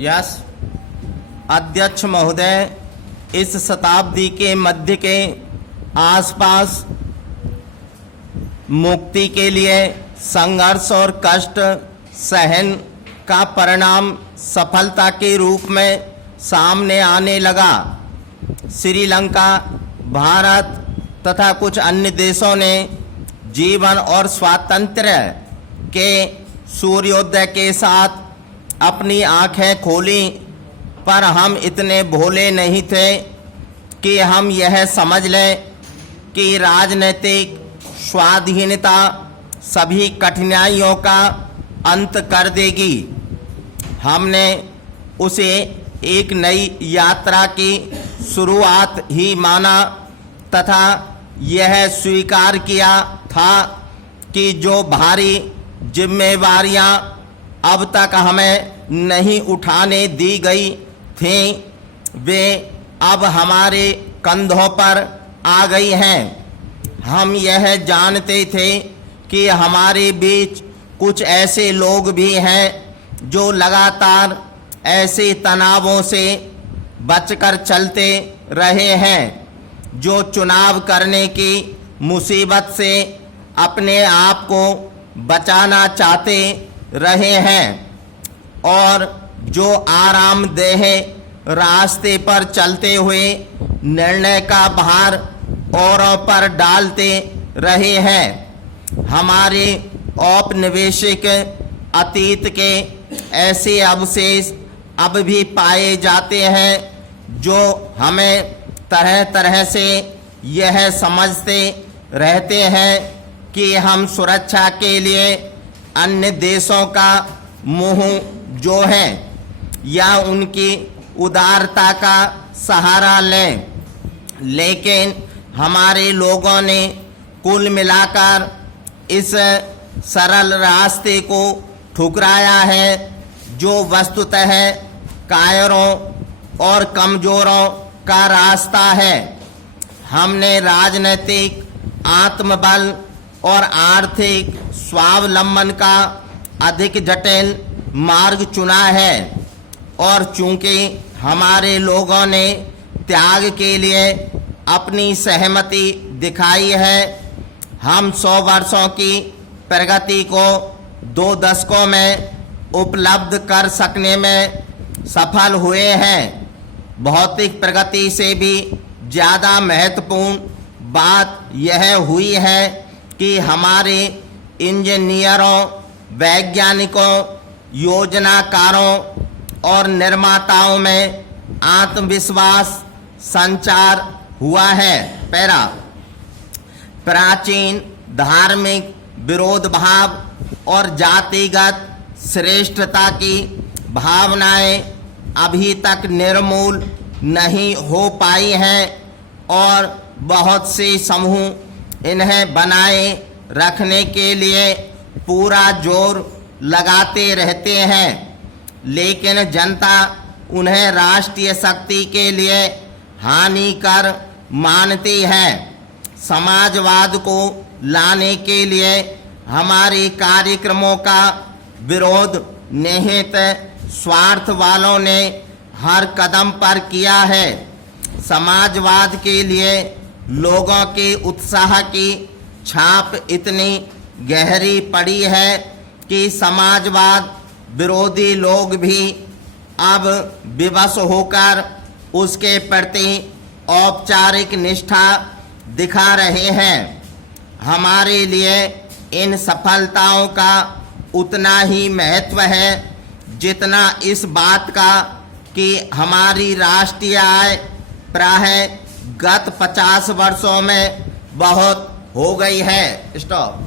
Yes अध्यक्ष महोदय, इस शताब्दी के मध्य के आसपास मुक्ति के लिए संघर्ष और कष्ट सहन का परिणाम सफलता के रूप में सामने आने लगा। श्रीलंका, भारत तथा कुछ अन्य देशों ने जीवन और स्वातंत्र्य के सूर्योदय के साथ अपनी आंखें खोली, पर हम इतने भोले नहीं थे कि हम यह समझ लें कि राजनीतिक स्वाधीनता सभी कठिनाइयों का अंत कर देगी। हमने उसे एक नई यात्रा की शुरुआत ही माना तथा यह स्वीकार किया था कि जो भारी जिम्मेवारियां अब तक हमें नहीं उठाने दी गई थीं, वे अब हमारे कंधों पर आ गई हैं। हम यह जानते थे कि हमारे बीच कुछ ऐसे लोग भी हैं जो लगातार ऐसे तनावों से बचकर चलते रहे हैं, जो चुनाव करने की मुसीबत से अपने आप को बचाना चाहते रहे हैं और जो आरामदेह रास्ते पर चलते हुए निर्णय का भार औरों पर डालते रहे हैं। हमारे औपनिवेशिक अतीत के ऐसे अवशेष अब भी पाए जाते हैं जो हमें तरह तरह से यह समझते रहते हैं कि हम सुरक्षा के लिए अन्य देशों का मुंह जो है या उनकी उदारता का सहारा लें, लेकिन हमारे लोगों ने कुल मिलाकर इस सरल रास्ते को ठुकराया है जो वस्तुतः कायरों और कमजोरों का रास्ता है। हमने राजनीतिक आत्मबल और आर्थिक स्वावलंबन का अधिक जटिल मार्ग चुना है और चूंकि हमारे लोगों ने त्याग के लिए अपनी सहमति दिखाई है, हम 100 वर्षों की प्रगति को 2 दशकों में उपलब्ध कर सकने में सफल हुए हैं। भौतिक प्रगति से भी ज़्यादा महत्वपूर्ण बात यह हुई है कि हमारे इंजीनियरों, वैज्ञानिकों, योजनाकारों और निर्माताओं में आत्मविश्वास संचार हुआ है। पैरा प्राचीन धार्मिक विरोध भाव और जातिगत श्रेष्ठता की भावनाएं अभी तक निर्मूल नहीं हो पाई हैं और बहुत से समूह इन्हें बनाए रखने के लिए पूरा जोर लगाते रहते हैं, लेकिन जनता उन्हें राष्ट्रीय शक्ति के लिए हानिकर मानती है। समाजवाद को लाने के लिए हमारे कार्यक्रमों का विरोध निहित स्वार्थ वालों ने हर कदम पर किया है। समाजवाद के लिए लोगों के उत्साह की छाप इतनी गहरी पड़ी है कि समाजवाद विरोधी लोग भी अब विवश होकर उसके प्रति औपचारिक निष्ठा दिखा रहे हैं। हमारे लिए इन सफलताओं का उतना ही महत्व है जितना इस बात का कि हमारी राष्ट्रीय आय प्रायः गत 50 वर्षों में बहुत हो गई है। स्टॉप।